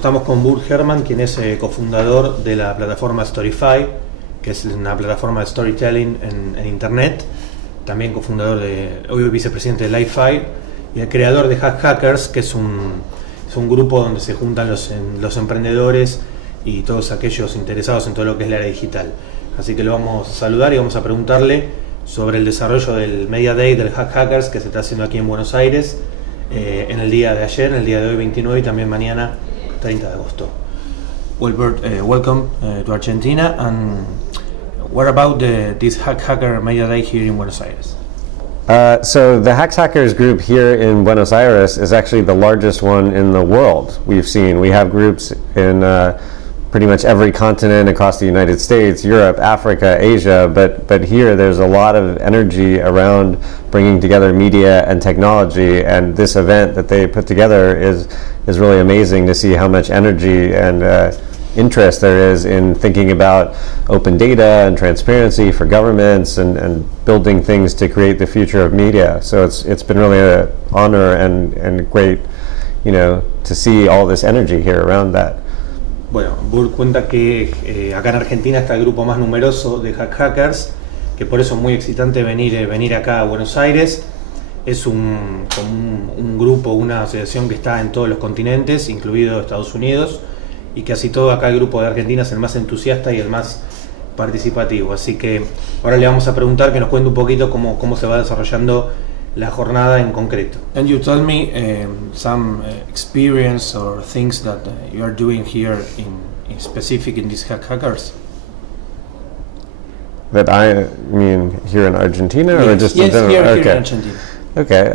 estamos con Burt Herrmann, quien es cofundador de la plataforma Storify, que es una plataforma de storytelling en internet, también hoy vicepresidente de Li-Fi, y el creador de Hackers, que es un grupo donde se juntan los emprendedores y todos aquellos interesados en todo lo que es la era digital. Así que lo vamos a saludar y vamos a preguntarle sobre el desarrollo del Media Day del Hackers que se está haciendo aquí en Buenos Aires en el día de ayer, en el día de hoy 29 y también mañana 30 de agosto. Well, Burt, welcome to Argentina, and what about this Hacker Media Day here in Buenos Aires? So the Hackers group here in Buenos Aires is actually the largest one in the world we've seen. We have groups in pretty much every continent across the United States, Europe, Africa, Asia, but here there's a lot of energy around bringing together media and technology, and this event that they put together is really amazing to see how much energy and interest there is in thinking about open data and transparency for governments and building things to create the future of media. So it's been really an honor and great, to see all this energy here around that. Bueno, Burt cuenta que acá en Argentina está el grupo más numeroso de Hackers, que por eso es muy excitante venir acá a Buenos Aires. Es un grupo, una asociación que está en todos los continentes, incluido Estados Unidos, y que así todo acá el grupo de Argentina es el más entusiasta y el más participativo. Así que ahora le vamos a preguntar que nos cuente un poquito cómo se va desarrollando la jornada en concreto. And you tell me some experience or things that you are doing here in specific in these Hackers. That I mean here in Argentina, or just in general? Here in Argentina. Okay.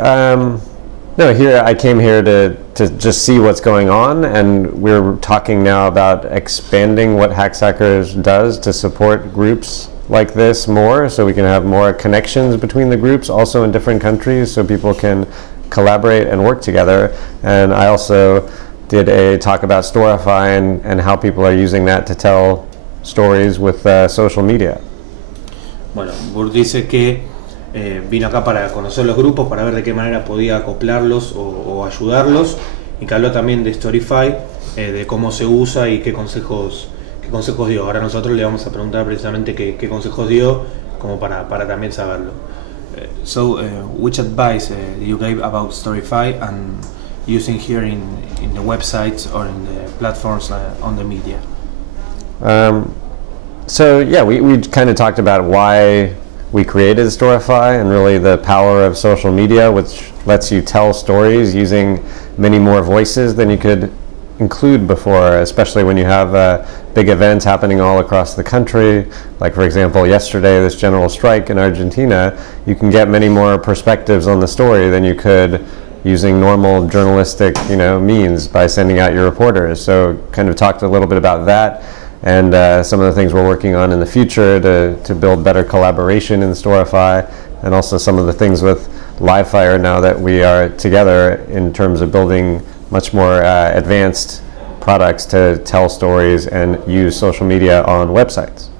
No, I came here to just see what's going on, and we're talking now about expanding what Hackers does to support groups like this more, so we can have more connections between the groups, also in different countries, so people can collaborate and work together. And I also did a talk about Storify and how people are using that to tell stories with social media. Bueno, Burt dice que vino acá para conocer los grupos, para ver de qué manera podía acoplarlos o ayudarlos, y que habló también de Storify, de cómo se usa y qué consejos dio. Ahora nosotros le vamos a preguntar precisamente qué consejos dio, como para también saberlo. Which advice you gave about Storify and using here in the websites or in the platforms on the media? So yeah, we kind of talked about why we created Storify and really the power of social media, which lets you tell stories using many more voices than you could include before, especially when you have big events happening all across the country. Like, for example, yesterday, this general strike in Argentina, you can get many more perspectives on the story than you could using normal journalistic means by sending out your reporters. So kind of talked a little bit about that and some of the things we're working on in the future to build better collaboration in Storify, and also some of the things with Livefyre now that we are together in terms of building much more advanced products to tell stories and use social media on websites.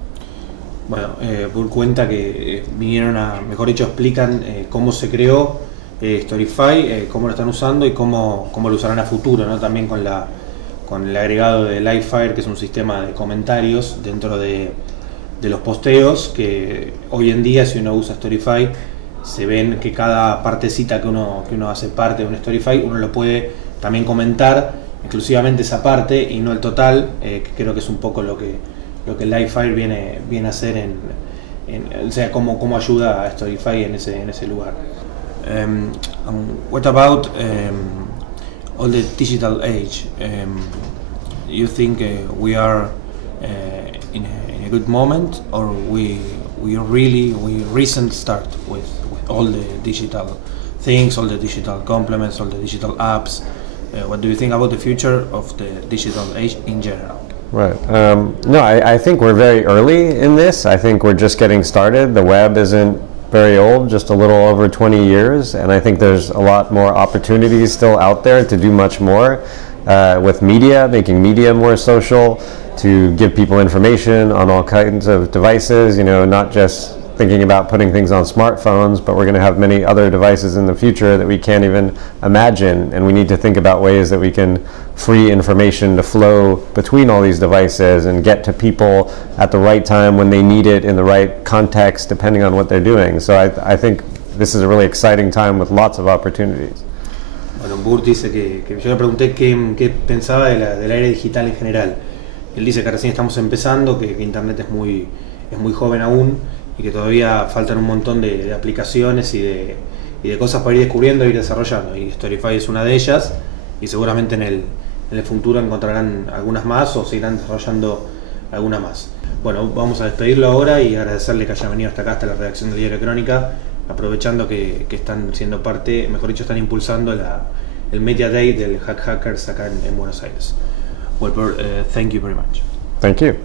Bueno, Burt cuenta que vinieron mejor dicho, explican cómo se creó Storify, cómo lo están usando y cómo lo usarán a futuro, ¿no? También con el agregado de Livefyre, que es un sistema de comentarios dentro de los posteos, que hoy en día, si uno usa Storify, se ven que cada partecita que uno hace parte de un Storify, uno lo puede también comentar exclusivamente esa parte y no el total, que creo que es un poco lo que Livefyre viene a hacer o sea, cómo ayuda a Storify en ese lugar. What about all the digital age? You think we are in a good moment, or we recent start with all the digital things, all the digital complements, all the digital apps? What do you think about the future of the digital age in general? Right. No, I think we're very early in this. I think we're just getting started. The web isn't very old, just a little over 20 years, and I think there's a lot more opportunities still out there to do much more with media, making media more social, to give people information on all kinds of devices, not just thinking about putting things on smartphones, but we're going to have many other devices in the future that we can't even imagine, and we need to think about ways that we can free information to flow between all these devices and get to people at the right time when they need it in the right context, depending on what they're doing. So I think this is a really exciting time with lots of opportunities. Bueno, Burt dice que yo le pregunté qué pensaba de la era digital en general. Él dice que recién estamos empezando, que Internet es muy joven aún y que todavía faltan un montón de aplicaciones y de cosas para ir descubriendo e ir desarrollando, y Storify es una de ellas, y seguramente en el futuro encontrarán algunas más o seguirán desarrollando alguna más. Bueno, vamos a despedirlo ahora y agradecerle que haya venido hasta acá, hasta la redacción del Diario Crónica, aprovechando que están siendo parte, mejor dicho, están impulsando el Media Day del Hackers acá en Buenos Aires. Well, Burt, thank you very much. Thank you.